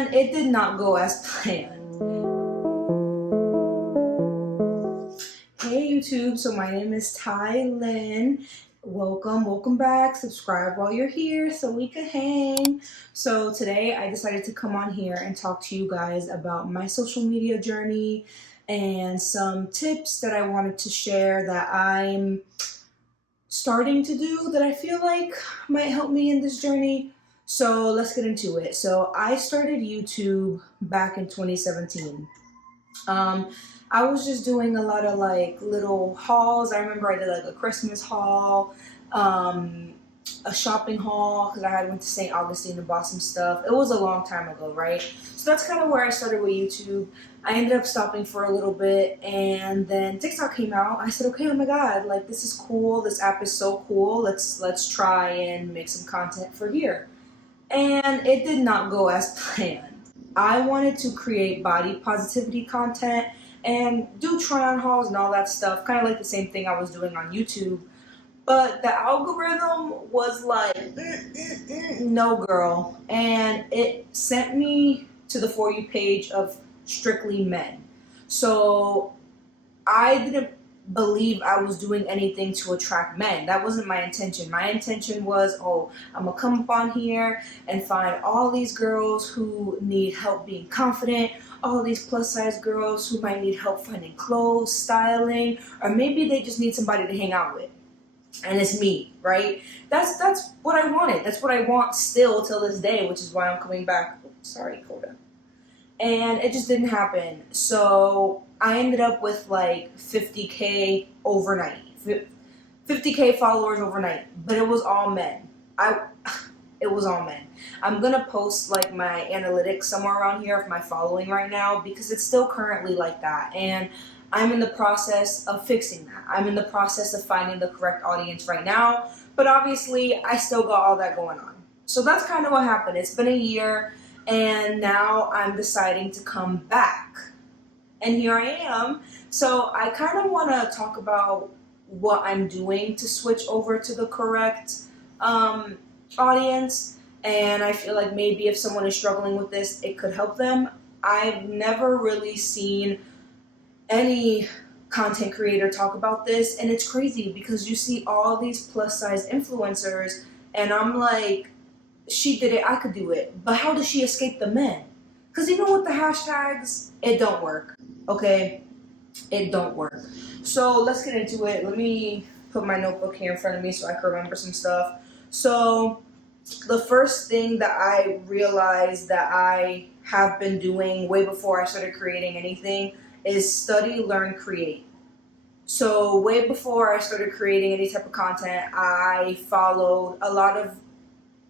And it did not go as planned. Hey YouTube, so my name is Lynn. Welcome back. Subscribe while you're here so we can hang. So today I decided to come on here and talk to you guys about my social media journey and some tips that I wanted to share that I'm starting to do that I feel like might help me in this journey. So let's get into it. So I started YouTube back in 2017. I was just doing a lot of like little hauls. I remember I did like a Christmas haul, a shopping haul because I had went to St. Augustine to buy some stuff. It was a long time ago, right? So that's kind of where I started with YouTube. I ended up stopping for a little bit, and then TikTok came out. I said, okay, oh my God, like this is cool. This app is so cool. Let's try and make some content for here. And it did not go as planned. I wanted to create body positivity content and do try on hauls and all that stuff, kind of like the same thing I was doing on YouTube. But the algorithm was like, no girl. And it sent me to the For You page of strictly men. So I didn't believe I was doing anything to attract men. That wasn't my intention. My intention was, oh, I'm gonna come up on here and find all these girls who need help being confident, all these plus size girls who might need help finding clothes, styling, or maybe they just need somebody to hang out with. And it's me, right? That's what I wanted. That's what I want still till this day, which is why I'm coming back. Sorry, Coda. And it just didn't happen. So I ended up with like 50K overnight, 50K followers overnight, but it was all men. It was all men. I'm gonna post like my analytics somewhere around here of my following right now because it's still currently like that, and I'm in the process of fixing that. I'm in the process of finding the correct audience right now, but obviously I still got all that going on. So that's kind of what happened. It's been a year. And now I'm deciding to come back. And here I am. So I kind of want to talk about what I'm doing to switch over to the correct audience. And I feel like maybe if someone is struggling with this, it could help them. I've never really seen any content creator talk about this. And it's crazy because you see all these plus size influencers and I'm like, she did it, I could do it. But how does she escape the men? Because you know what, the hashtags, it don't work. Okay? It don't work. So let's get into it. Let me put my notebook here in front of me so I can remember some stuff. So the first thing that I realized that I have been doing way before I started creating anything is study, learn, create. So way before I started creating any type of content, I followed a lot of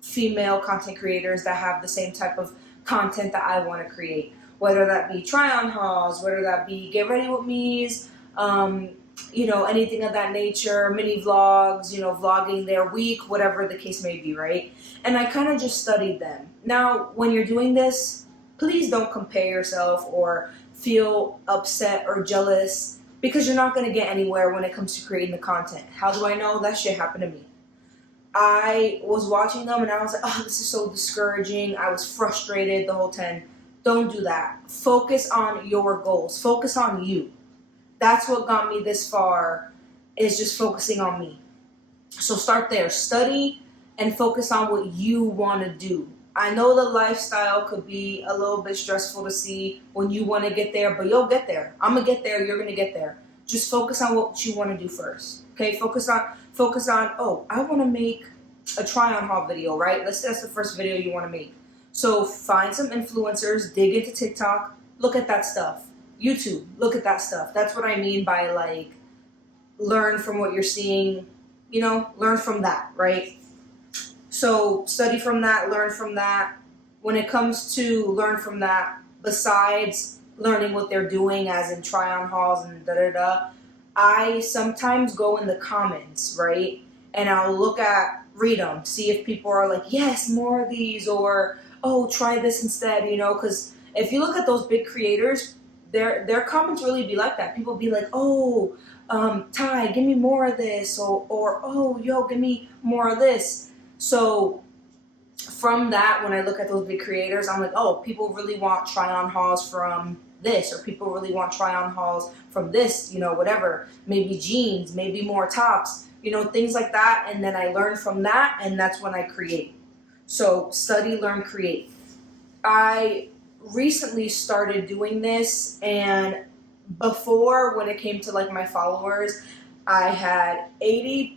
female content creators that have the same type of content that I want to create, whether that be try on hauls, whether that be get ready with me's, anything of that nature, mini vlogs, vlogging their week, whatever the case may be, right? And I kind of just studied them. Now, when you're doing this, please don't compare yourself or feel upset or jealous because you're not going to get anywhere when it comes to creating the content. How do I know? That shit happened to me. I was watching them and I was like, oh, this is so discouraging. I was frustrated the whole time. Don't do that. Focus on your goals. Focus on you. That's what got me this far, is just focusing on me. So start there. Study and focus on what you want to do. I know the lifestyle could be a little bit stressful to see when you want to get there, but you'll get there. I'm going to get there. You're going to get there. Just focus on what you want to do first. Okay? Focus on, oh, I want to make a try on haul video, right? Let's say that's the first video you want to make. So find some influencers, dig into TikTok, look at that stuff. YouTube, look at that stuff. That's what I mean by like, learn from what you're seeing, learn from that, right? So study from that, learn from that. When it comes to learn from that, besides learning what they're doing as in try on hauls and I sometimes go in the comments, right? And I'll read them, see if people are like, yes, more of these, or, oh, try this instead, because if you look at those big creators, their comments really be like that. People be like, oh, Ty, give me more of this, or oh, yo, give me more of this. So from that, when I look at those big creators, I'm like, oh, people really want try on hauls from this, or people really want try on hauls from this, whatever, maybe jeans, maybe more tops, things like that. And then I learn from that, and that's when I create. So study, learn, create. I recently started doing this, and before, when it came to like my followers, I had 83%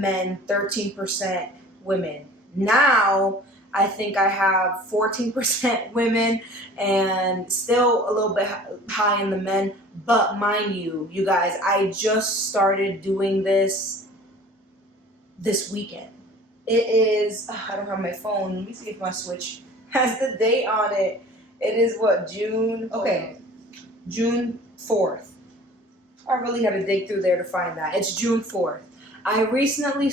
men, 13% women. Now I think I have 14% women and still a little bit high in the men. But mind you, you guys, I just started doing this weekend. It is, I don't have my phone. Let me see if my Switch has the date on it. It is what, June? Okay, June 4th. I really had to dig through there to find that. It's June 4th. I recently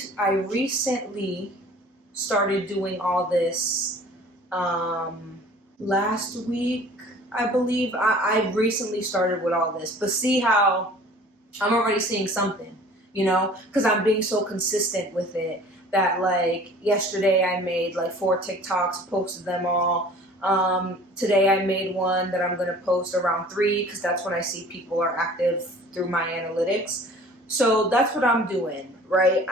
started doing all this last week, I believe. I recently started with all this. But see how I'm already seeing something, because I'm being so consistent with it that, like, yesterday I made like 4 TikToks, posted them all. Today I made one that I'm going to post around 3 because that's when I see people are active through my analytics. So that's what I'm doing, right?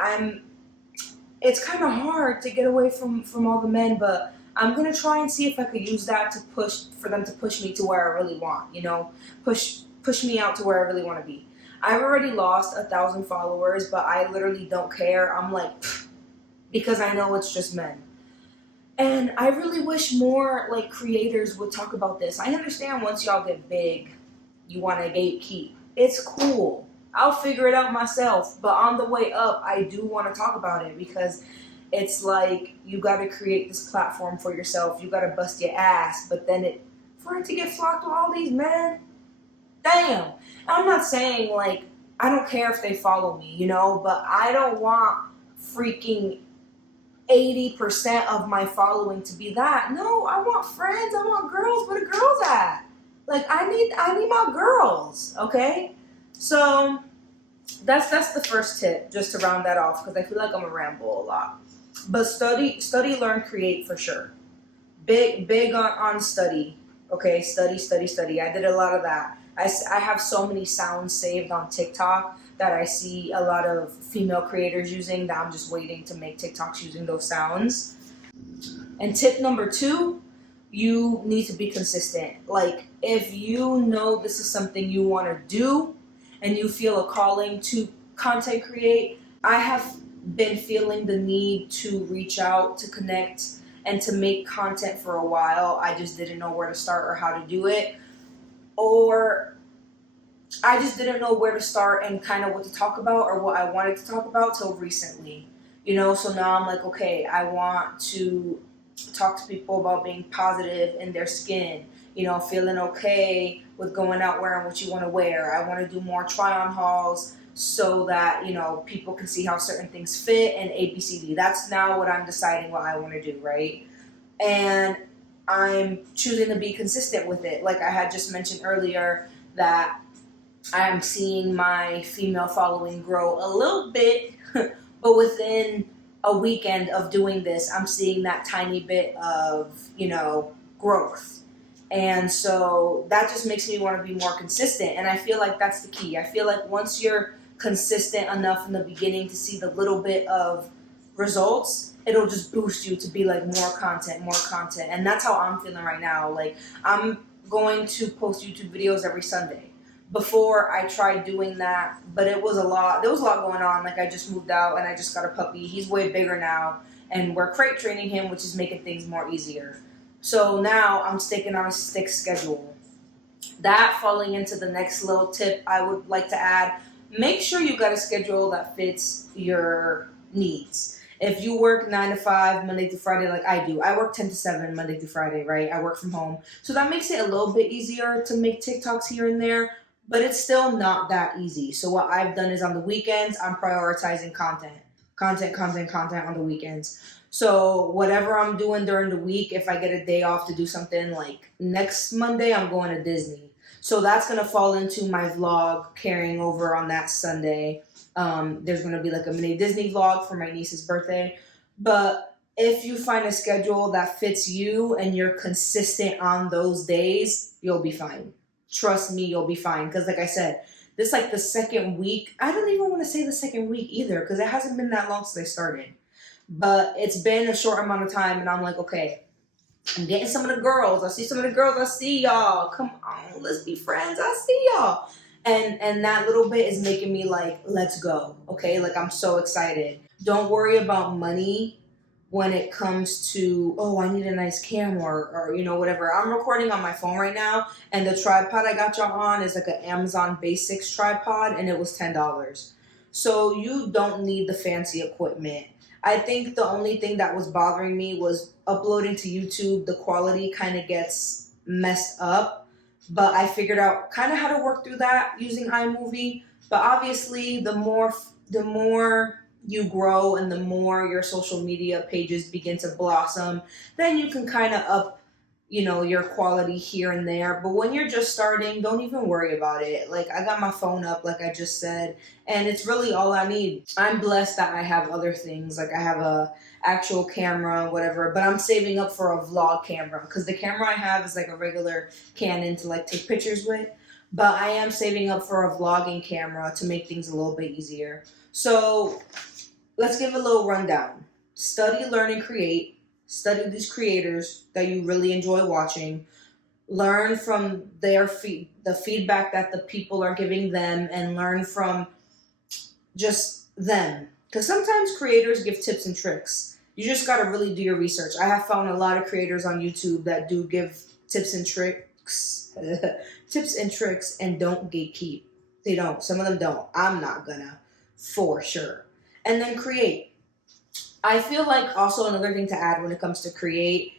It's kind of hard to get away from all the men, but I'm going to try and see if I could use that to for them to push me to where I really want, push me out to where I really want to be. I've already lost 1,000 followers, but I literally don't care. I'm like, because I know it's just men. And I really wish more like creators would talk about this. I understand once y'all get big, you want to gatekeep. It's cool. I'll figure it out myself. But on the way up, I do want to talk about it because it's like you got to create this platform for yourself. You got to bust your ass. But then for it to get flocked with all these men, damn. I'm not saying like I don't care if they follow me, but I don't want freaking 80% of my following to be that. No, I want friends. I want girls. Where the girls at? Like I need my girls. Okay, so that's the first tip, just to round that off, because I feel like I'm a ramble a lot. But study, learn, create for sure. Big on study. Okay, study. I did a lot of that. I have so many sounds saved on TikTok that I see a lot of female creators using that I'm just waiting to make TikToks using those sounds. And tip number 2, you need to be consistent. Like, if you know this is something you want to do and you feel a calling to content create, I have been feeling the need to reach out, to connect, and to make content for a while. I just didn't know where to start or how to do it. Or I just didn't know where to start and kind of what to talk about or what I wanted to talk about till recently. So now I'm like, okay, I want to talk to people about being positive in their skin, feeling okay with going out wearing what you want to wear. I want to do more try-on hauls so that, people can see how certain things fit and ABCD. That's now what I'm deciding what I want to do, right? And I'm choosing to be consistent with it. Like I had just mentioned earlier that I'm seeing my female following grow a little bit, but within a weekend of doing this, I'm seeing that tiny bit of, growth. And so that just makes me want to be more consistent. And I feel like that's the key. I feel like once you're consistent enough in the beginning to see the little bit of results, it'll just boost you to be like more content. And that's how I'm feeling right now. Like I'm going to post YouTube videos every Sunday. Before I tried doing that, but it was a lot. There was a lot going on. Like I just moved out and I just got a puppy. He's way bigger now and we're crate training him, which is making things more easier. So now I'm sticking on a stick schedule. That falling into the next little tip I would like to add, make sure you got a schedule that fits your needs. If you work 9 to 5, Monday to Friday, like I do, I work 10 to 7, Monday to Friday, right? I work from home. So that makes it a little bit easier to make TikToks here and there, but it's still not that easy. So what I've done is on the weekends, I'm prioritizing content on the weekends. So whatever I'm doing during the week, if I get a day off to do something, like next Monday, I'm going to Disney. So that's going to fall into my vlog carrying over on that Sunday. There's going to be like a mini Disney vlog for my niece's birthday. But if you find a schedule that fits you and you're consistent on those days, you'll be fine. Trust me, you'll be fine. Because, like I said, this like the second week. I don't even want to say the second week either, because it hasn't been that long since I started. But it's been a short amount of time, and I'm like, okay, I'm getting some of the girls. I see some of the girls. I see y'all. Come on, let's be friends. I see y'all. And that little bit is making me like, let's go. Okay, like I'm so excited. Don't worry about money when it comes to, oh, I need a nice camera, or whatever. I'm recording on my phone right now, and the tripod I got y'all on is like an Amazon Basics tripod, and it was $10. So you don't need the fancy equipment. I think the only thing that was bothering me was uploading to YouTube. The quality kind of gets messed up, but I figured out kind of how to work through that using iMovie. But obviously, the more you grow and the more your social media pages begin to blossom, then you can kind of up your quality here and there. But when you're just starting, don't even worry about it. Like, I got my phone up, like I just said, and it's really all I need. I'm blessed that I have other things, like I have a actual camera, whatever, but I'm saving up for a vlog camera, because the camera I have is like a regular Canon to like take pictures with. But I am saving up for a vlogging camera to make things a little bit easier. So let's give a little rundown. Study, learn, and create. Study these creators that you really enjoy watching. Learn from the feedback that the people are giving them, and learn from just them. Because sometimes creators give tips and tricks. You just got to really do your research. I have found a lot of creators on YouTube that do give tips and tricks, tips and tricks, and don't gatekeep. They don't. Some of them don't. I'm not gonna, for sure. And then create. I feel like also another thing to add when it comes to create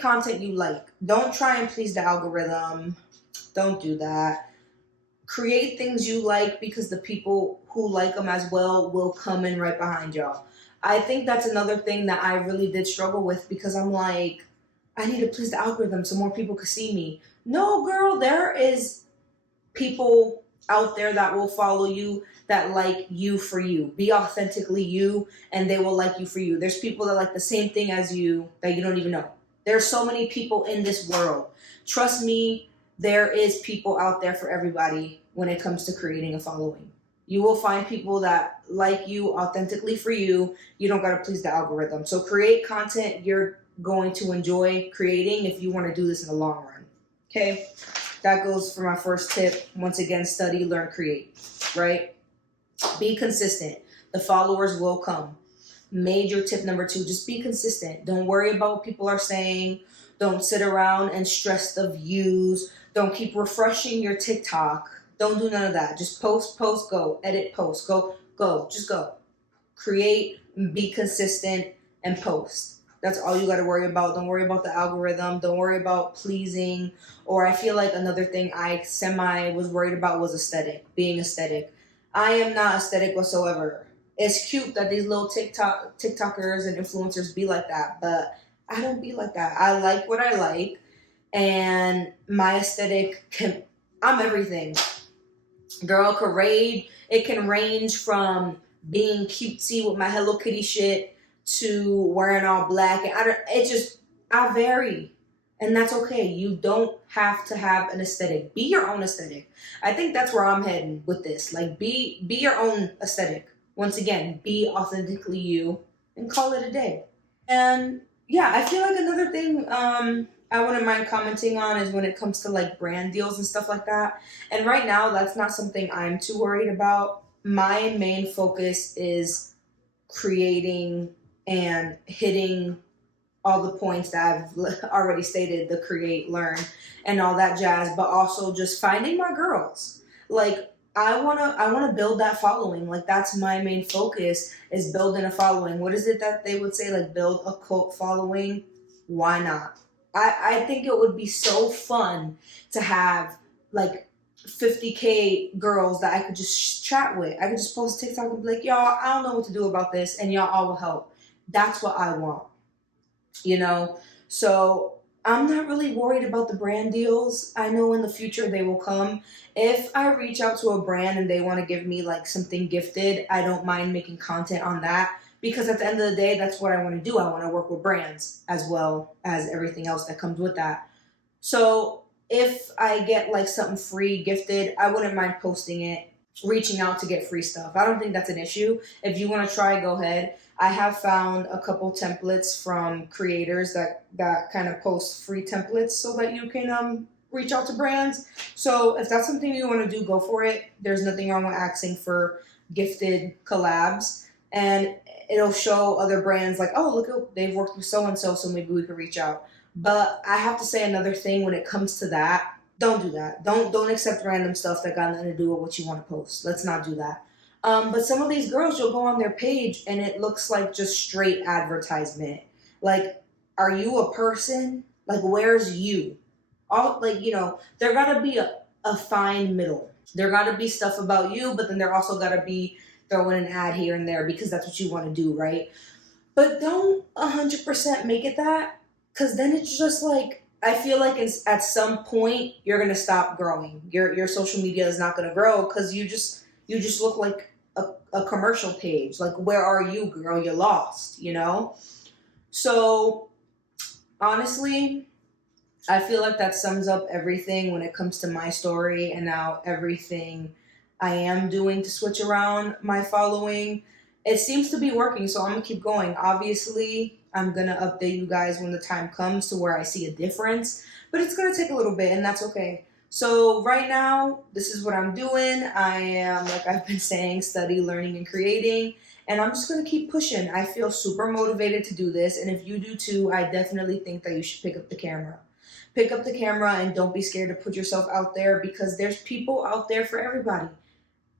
content you like. Don't try and please the algorithm. Don't do that. Create things you like, because the people who like them as well will come in right behind y'all. I think that's another thing that I really did struggle with, because I'm like, I need to please the algorithm so more people can see me. No, girl, there is people out there that will follow you, that like you for you. Be authentically you, and they will like you for you. There's people that like the same thing as you that you don't even know. There's so many people in this world. Trust me, there is people out there for everybody when it comes to creating a following. You will find people that like you authentically for you. You don't got to please the algorithm. So create content you're going to enjoy creating if you want to do this in the long run. Okay? That goes for my first tip. Once again, study, learn, create, right? Be consistent. The followers will come. Major tip number 2, just be consistent. Don't worry about what people are saying. Don't sit around and stress the views. Don't keep refreshing your TikTok. Don't do none of that. Just post, go. Edit, post, go. Just go. Create, be consistent, and post. That's all you got to worry about. Don't worry about the algorithm. Don't worry about pleasing. Or I feel like another thing I was worried about was aesthetic, being aesthetic. I am not aesthetic whatsoever. It's cute that these little TikTokers and influencers be like that, but I don't be like that. I like what I like, and my aesthetic I'm everything. Girl, it can range from being cutesy with my Hello Kitty shit to wearing all black, and I vary. And that's okay. You don't have to have an aesthetic. Be your own aesthetic. I think that's where I'm heading with this. Like, be your own aesthetic. Once again, be authentically you, and call it a day. And yeah, I feel like another thing I wouldn't mind commenting on is when it comes to like brand deals and stuff like that. And right now, that's not something I'm too worried about. My main focus is creating and hitting all the points that I've already stated, the create, learn, and all that jazz, but also just finding my girls. Like, I wanna build that following. Like, that's my main focus, is building a following. What is it that they would say? Like, build a cult following? Why not? I think it would be so fun to have like 50K girls that I could just chat with. I could just post TikTok and be like, y'all, I don't know what to do about this, and y'all all will help. That's what I want. So I'm not really worried about the brand deals. I know in the future they will come. If I reach out to a brand and they want to give me like something gifted, I don't mind making content on that. because at the end of the day, that's what I want to do. I want to work with brands as well as everything else that comes with that. So if I get like something free gifted, I wouldn't mind posting it, reaching out to get free stuff. I don't think that's an issue. If you want to try, go ahead. I have found a couple templates from creators that kind of post free templates so that you can reach out to brands. So if that's something you want to do, go for it. There's nothing wrong with asking for gifted collabs, and it'll show other brands like, oh, look, they've worked with so and so, so maybe we could reach out. But I have to say another thing when it comes to that. Don't do that. Don't accept random stuff that got nothing to do with what you want to post. Let's not do that. But some of these girls, you'll go on their page and it looks like just straight advertisement. Like, are you a person? Like, where's you? All like, there gotta be a fine middle. There gotta be stuff about you, but then there also gotta be throwing an ad here and there because that's what you want to do, right? But don't 100% make it that, because then it's just like, I feel like at some point you're gonna stop growing. Your social media is not gonna grow because you just look like a commercial page. Like, where are you, girl? You're lost, So honestly, I feel like that sums up everything when it comes to my story and now everything I am doing to switch around my following. It seems to be working, so I'm gonna keep going. Obviously, I'm gonna update you guys when the time comes to where I see a difference, but it's gonna take a little bit, and that's okay. So right now, this is what I'm doing. I am, like I've been saying, study, learning, and creating, and I'm just gonna keep pushing. I feel super motivated to do this, and if you do too, I definitely think that you should pick up the camera. Pick up the camera and don't be scared to put yourself out there, because there's people out there for everybody.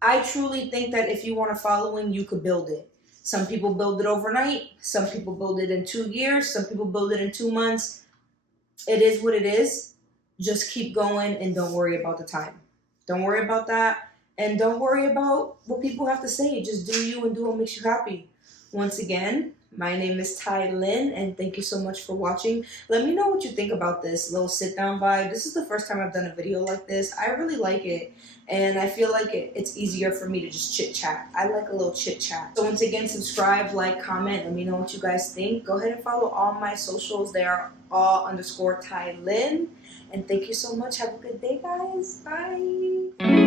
I truly think that if you want a following, you could build it. Some people build it overnight. Some people build it in 2 years. Some people build it in 2 months. It is what it is. Just keep going and don't worry about the time. Don't worry about that. And don't worry about what people have to say. Just do you and do what makes you happy. Once again, my name is Lynn, and thank you so much for watching. Let me know what you think about this little sit-down vibe. This is the first time I've done a video like this. I really like it, and I feel like it's easier for me to just chit-chat. I like a little chit-chat. So once again, subscribe, like, comment. Let me know what you guys think. Go ahead and follow all my socials. They are all _Lynn. And thank you so much. Have a good day, guys. Bye.